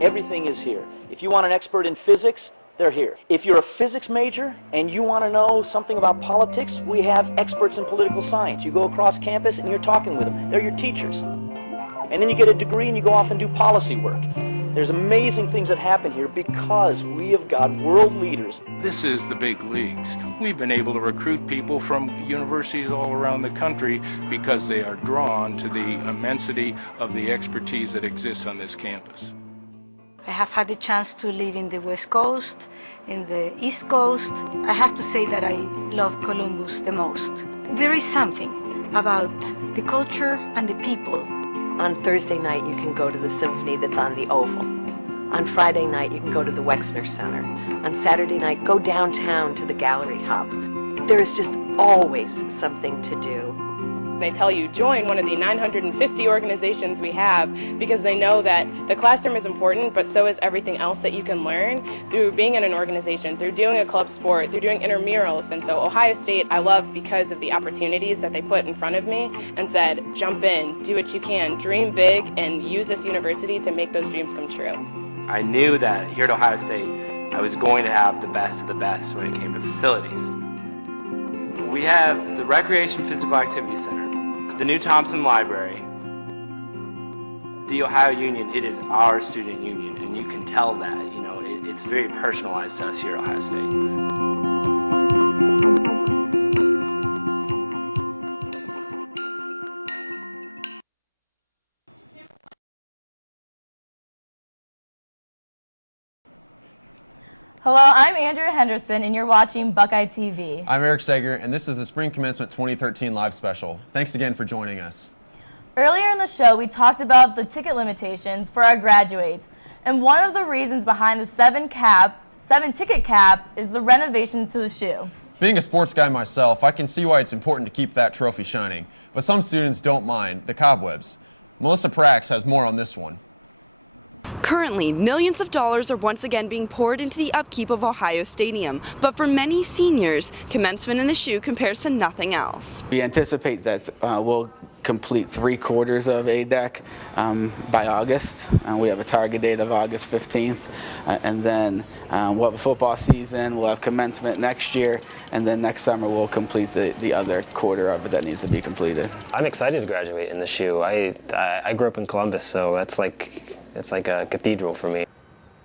Everything is here. If you want an expert in physics, they're here. If you're a physics major and you want to know something about politics, we have experts in political science. You go across campus and you're talking with them. They're your teachers. And then you get a degree and you go off and do policy work. There's amazing things that happen here because we have got world leaders. This is the big leagues. We've been able to recruit people from universities all around the country because they are drawn to the immensity of the expertise that exists on this campus. I have had the chance to live in the West Coast, in the East Coast. I have to say that I love Columbus the most. There is something about the culture and the people. On Thursday night, you can go to the symphony that's on the Oval. On Friday night, you can go to the Wexner Center. On Saturday night, go downtown to the Gallery Hub. There is just always something to do. They tell you, join one of the 950 organizations we have, because they know that the classroom is important, but so is everything else that you can learn through being in an organization, through doing a club sport, through doing intramurals. And so Ohio State I love because of the opportunities that they put in front of me and said, jump in, do what you can, dream big, and use this university to make those dreams come true. I knew that here at Ohio State, I was going to have the best of the best when it came to facilities. We have the Recreation Physical Activity Center, the new Thompson Library, the Ohio Union. It is our student union, and you can tell that, it's very personalized to us here at Ohio State. Hello, I'm Andrea Henderson, and you're watching Buckeye TV. I'm Eric Sager, and this is the Spring Commencement 2013 Live Special. Thanks again for joining us. Earlier in the show, we talked about the ticket limitations for our graduates, and one of the reasons behind the 7-ticket cap is the renovation to the shoe. Being a sports guy myself, I can see why it's important to keep that trophy shining, but some students don't mind the cobwebs. Melissa Prax has more on this one. Currently, millions of dollars are once again being poured into the upkeep of Ohio Stadium, but for many seniors, commencement in the shoe compares to nothing else. We anticipate that we'll complete 3/4 of A deck by August. We have a target date of August 15th, and then we'll have a football season, we'll have commencement next year, and then next summer we'll complete the other quarter of it that needs to be completed. I'm excited to graduate in the shoe. I grew up in Columbus, so it's like a cathedral for me.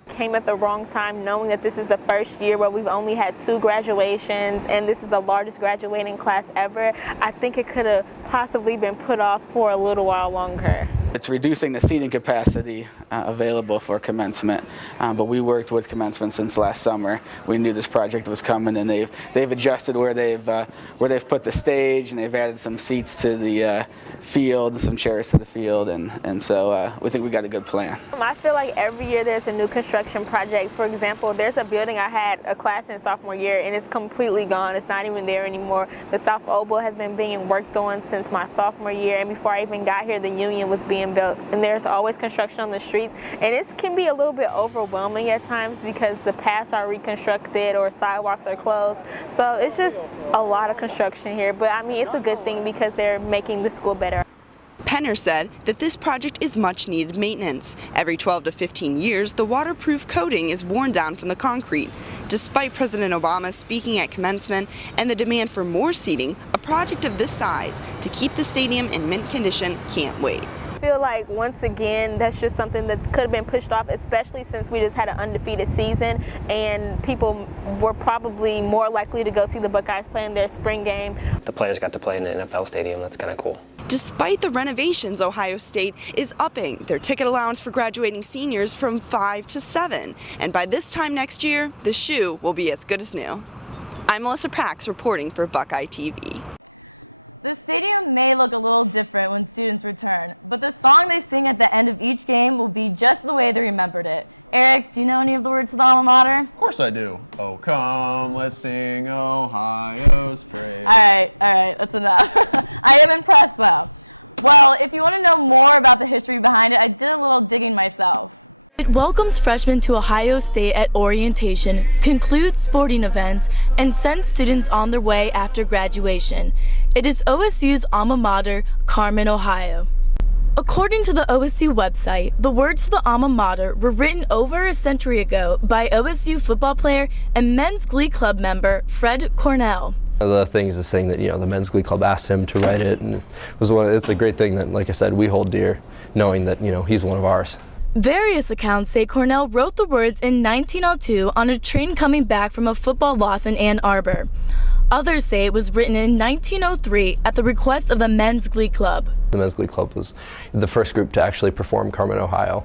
Came at the wrong time, knowing that this is the first year where we've only had 2 graduations and this is the largest graduating class ever. I think it could have possibly been put off for a little while longer. It's reducing the seating capacity available for commencement, but we worked with commencement since last summer. We knew this project was coming, and they've adjusted where they've put the stage, and they've added some seats to the field and some chairs to the field, and so we think we got a good plan. I feel like every year there's a new construction project. For example, there's a building I had a class in sophomore year, and it's completely gone. It's not even there anymore. The South Oboe has been being worked on since my sophomore year, and before I even got here, the Union was being built, and there's always construction on the streets, and it can be a little bit overwhelming at times because the paths are reconstructed or sidewalks are closed, so it's just a lot of construction here, but I mean it's a good thing because they're making the school better. Penner said that this project is much needed maintenance. Every 12 to 15 years, the waterproof coating is worn down from the concrete. Despite President Obama speaking at commencement and the demand for more seating, a project of this size to keep the stadium in mint condition can't wait. I feel like once again that's just something that could have been pushed off, especially since we just had an undefeated season and people were probably more likely to go see the Buckeyes play in their spring game. The players got to play in an NFL stadium. That's kind of cool. Despite the renovations, Ohio State is upping their ticket allowance for graduating seniors from 5 to 7, and by this time next year, the shoe will be as good as new. I'm Melissa Prax reporting for Buckeye TV. The stadium may look a little different when students return, but the song they sing at the end of each game will be just the way they remembered it. Eric, do you know any of the words to the alma mater? Of course I do. Oh, come, let's sing Ohio's praise. All right, that's enough. I am impressed, though. Well, if you want to know more about the history behind it, I did a little digging myself. It welcomes freshmen to Ohio State at orientation, concludes sporting events, and sends students on their way after graduation. It is OSU's alma mater, Carmen, Ohio. According to the OSU website, the words to the alma mater were written over a century ago by OSU football player and men's Glee Club member Fred Cornell. One of the things is saying that, you know, the men's Glee Club asked him to write it, and it's a great thing that, like I said, we hold dear, knowing that, you know, he's one of ours. Various accounts say Cornell wrote the words in 1902 on a train coming back from a football loss in Ann Arbor. Others say it was written in 1903 at the request of the Men's Glee Club. The Men's Glee Club was the first group to actually perform Carmen, Ohio.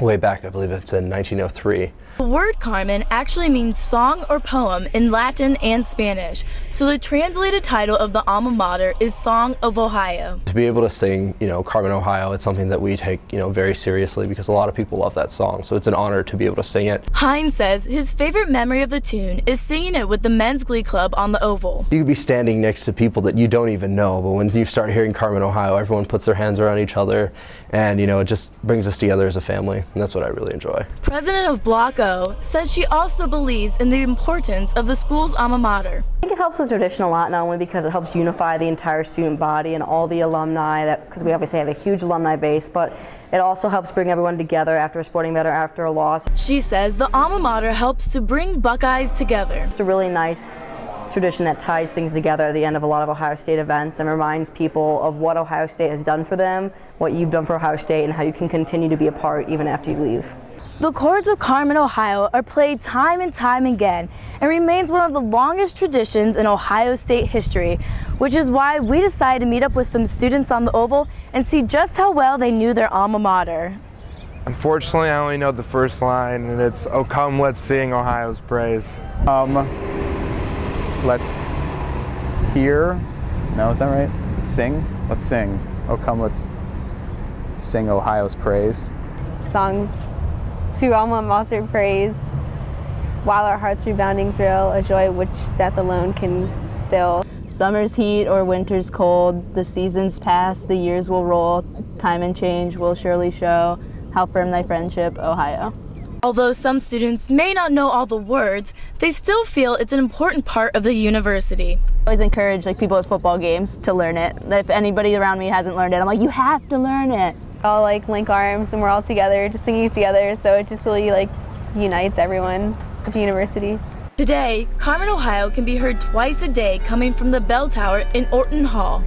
Way back, I believe it's in 1903. The word Carmen actually means song or poem in Latin and Spanish, so the translated title of the alma mater is Song of Ohio. To be able to sing, you know, Carmen, Ohio, it's something that we take, you know, very seriously because a lot of people love that song, so it's an honor to be able to sing it. Hinds says his favorite memory of the tune is singing it with the Men's Glee Club on the Oval. You could be standing next to people that you don't even know, but when you start hearing Carmen, Ohio, everyone puts their hands around each other, and, you know, it just brings us together as a family, and that's what I really enjoy. President of Block O says she also believes in the importance of the school's alma mater. I think it helps with tradition a lot, not only because it helps unify the entire student body and all the alumni, because we obviously have a huge alumni base, but it also helps bring everyone together after a sporting event or after a loss. She says the alma mater helps to bring Buckeyes together. It's a really nice tradition that ties things together at the end of a lot of Ohio State events and reminds people of what Ohio State has done for them, what you've done for Ohio State, and how you can continue to be a part even after you leave. The chords of Carmen, Ohio are played time and time again and remains one of the longest traditions in Ohio State history, which is why we decided to meet up with some students on the Oval and see just how well they knew their alma mater. Unfortunately, I only know the first line, and it's, "Oh come, let's sing Ohio's praise." Let's hear, no, is that right? Let's sing? Let's sing. Oh come, let's sing Ohio's praise. Songs to alma mater praise, while our hearts rebounding thrill, a joy which death alone can still. Summer's heat or winter's cold, the seasons pass, the years will roll, time and change will surely show how firm thy friendship, Ohio. Although some students may not know all the words, they still feel it's an important part of the university. I always encourage people at football games to learn it. If anybody around me hasn't learned it, I'm like, you have to learn it. All link arms and we're all together, just singing it together, so it just really unites everyone at the university. Today, Carmen, Ohio can be heard twice a day coming from the bell tower in Orton Hall.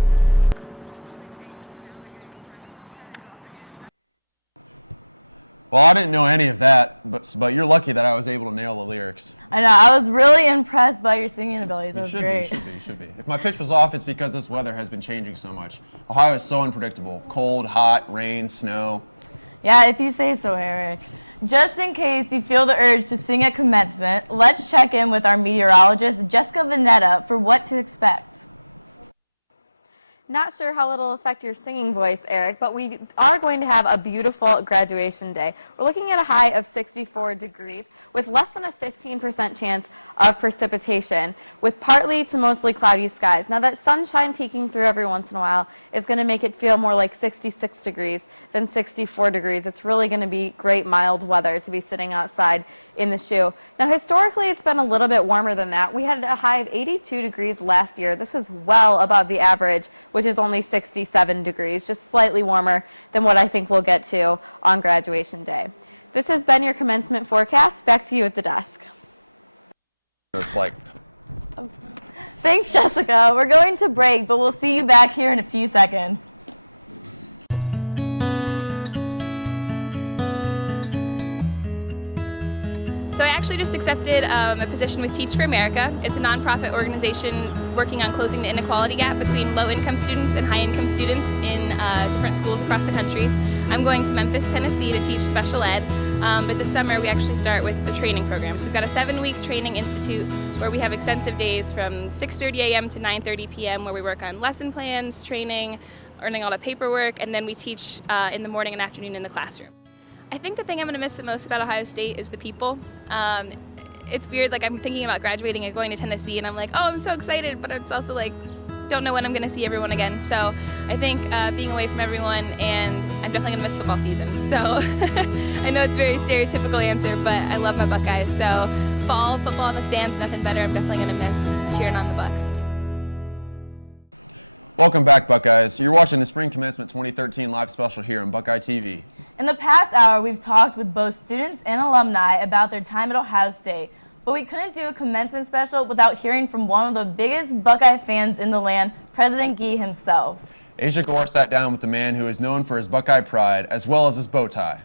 Well, I didn't know any of that, but you're lucky that I was able to nail the lyrics. I know, I was really impressed by your singing abilities. That was great. You should be. If my pitch was off, it's because this weather has been changing so much. Ohio is so unpredictable. Cold, hot, rain, snow. Yeah, if you say so, Eric. Just in case you feel the urge to sing at commencement, let's check in with our meteorologist, Jessica Vanetta, for what to expect. Not sure how it'll affect your singing voice, Eric, but we are going to have a beautiful graduation day. We're looking at a high of 64 degrees with less than a 15% chance of precipitation with partly to mostly cloudy skies. Now that sunshine peeking through every once in a while is going to make it feel more like 66 degrees than 64 degrees. It's really going to be great mild weather to be sitting outside in the shoe. Now historically it's been a little bit warmer than that. We had a high of 82 degrees last year. This is well above the average, which is only 67 degrees, just slightly warmer than what I think we'll get to on graduation day. This has been your commencement forecast. Back to you at the desk. It's Thanks, Jessica. We're going to break, but we'll see you back here in a few seconds. So I actually just accepted a position with Teach for America. It's a nonprofit organization working on closing the inequality gap between low-income students and high-income students in different schools across the country. I'm going to Memphis, Tennessee to teach special ed, but this summer we actually start with the training program. So we've got a 7-week training institute where we have extensive days from 6:30 a.m. to 9:30 p.m. where we work on lesson plans, training, earning all the paperwork, and then we teach in the morning and afternoon in the classroom. I think the thing I'm going to miss the most about Ohio State is the people. It's weird, I'm thinking about graduating and going to Tennessee and I'm like, oh, I'm so excited, but it's also don't know when I'm going to see everyone again. So I think being away from everyone, and I'm definitely going to miss football season. So I know it's a very stereotypical answer, but I love my Buckeyes. So fall football in the stands, nothing better. I'm definitely going to miss cheering on the Bucks. Welcome back, Buckeyes. You're watching the Spring Commencement 2013 live special here on Buckeye TV. In the past hour, we've talked with both students and alumni about their time at Ohio State, but we couldn't do a commencement special without hearing from one of the biggest Buckeye fans in the land, President Gee himself. Asia Gore sat down with the man who is known for his Buckeye pride as well as his bow tie.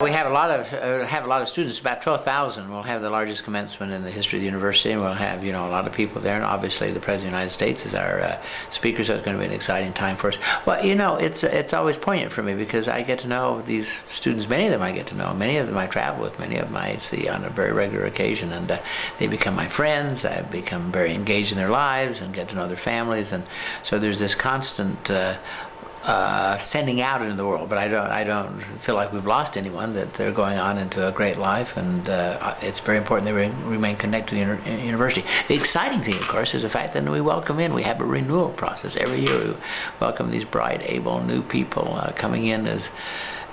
We have a lot of students, about 12,000. We'll have the largest commencement in the history of the university, and we'll have, a lot of people there. And obviously, the President of the United States is our speaker, so it's going to be an exciting time for us. Well, it's always poignant for me because I get to know these students. Many of them I get to know. Many of them I travel with. Many of them I see on a very regular occasion, and they become my friends. I become very engaged in their lives and get to know their families, and so there's this constant sending out into the world, but I don't feel like we've lost anyone, that they're going on into a great life, and it's very important they remain connected to the university. The exciting thing, of course, is the fact that we welcome in. We have a renewal process every year. We welcome these bright, able, new people coming in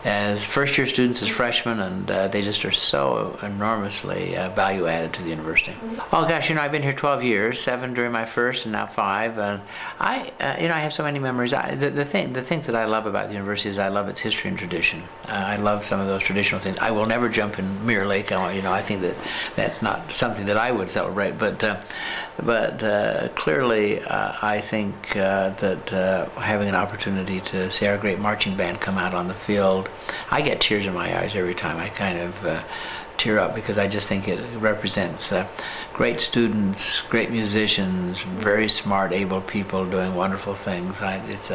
as first-year students, as freshmen, and they just are so enormously value-added to the university. Oh gosh, I've been here 12 years, 7 during my first and now 5. And I have so many memories. The things that I love about the university is I love its history and tradition. I love some of those traditional things. I will never jump in Mirror Lake. I think that's not something that I would celebrate, but clearly I think that having an opportunity to see our great marching band come out on the field, I get tears in my eyes every time. I kind of tear up because I just think it represents great students, great musicians, very smart, able people doing wonderful things. It's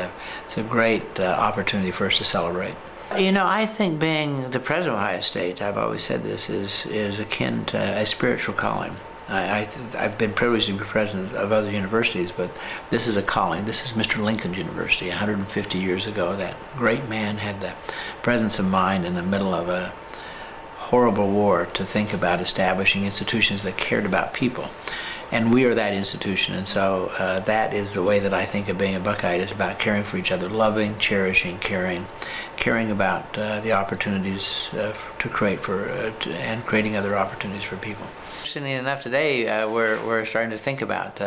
a great opportunity for us to celebrate. I think being the president of Ohio State, I've always said this, is akin to a spiritual calling. I've been privileged to be president of other universities, but this is a calling. This is Mr. Lincoln's university. 150 years ago, that great man had the presence of mind in the middle of a horrible war to think about establishing institutions that cared about people. And we are that institution, and so that is the way that I think of being a Buckeye. It is about caring for each other, loving, cherishing, caring about the opportunities to create and creating other opportunities for people. Interestingly enough, today we're starting to think about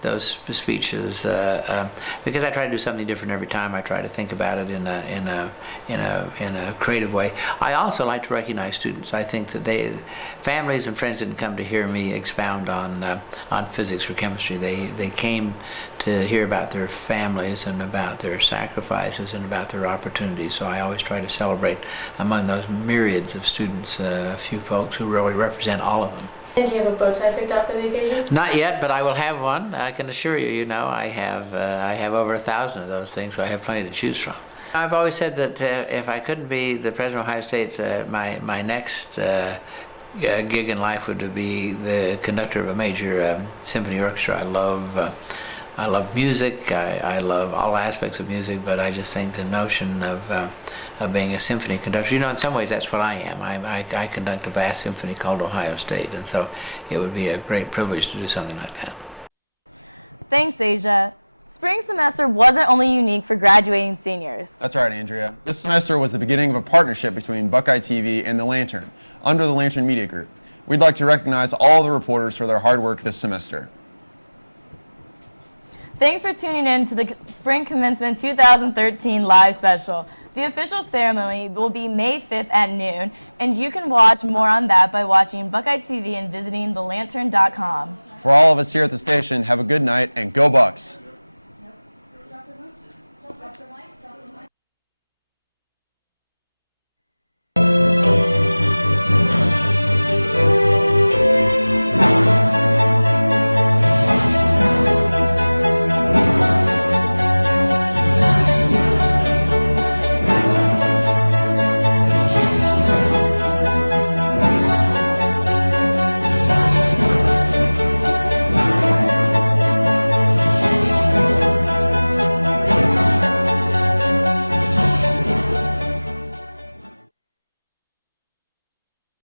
those speeches because I try to do something different every time. I try to think about it in a creative way. I also like to recognize students. I think that families and friends didn't come to hear me expound on physics or chemistry. They came to hear about their families and about their sacrifices and about their opportunities. So I always try to celebrate among those myriads of students a few folks who really represent all of them. And do you have a bow tie picked out for the occasion? Not yet, but I will have one. I can assure you. I have over 1,000 of those things, so I have plenty to choose from. I've always said that if I couldn't be the president of Ohio State, my next gig in life would be the conductor of a major symphony orchestra. I love music. I love all aspects of music, but I just think the notion of being a symphony conductor, in some ways that's what I am. I conduct a vast symphony called Ohio State, and so it would be a great privilege to do something like that. Thanks, Asia. Spring semester wasn't only unique for graduating seniors. That's right, Andrea. This semester was the beginning of a partnership between Buckeye TV and The Lantern, under the Lantern Media Group. We'd like to recognize all the reporters for their hard work this semester. Thanks for tuning in to the Spring Commencement 2013 live special. The official ceremony will be May 5th at noon, and you can watch more on that by watching Buckeye TV and visiting thelantern.com. For all of us here at the station, have a good night and go Bucks!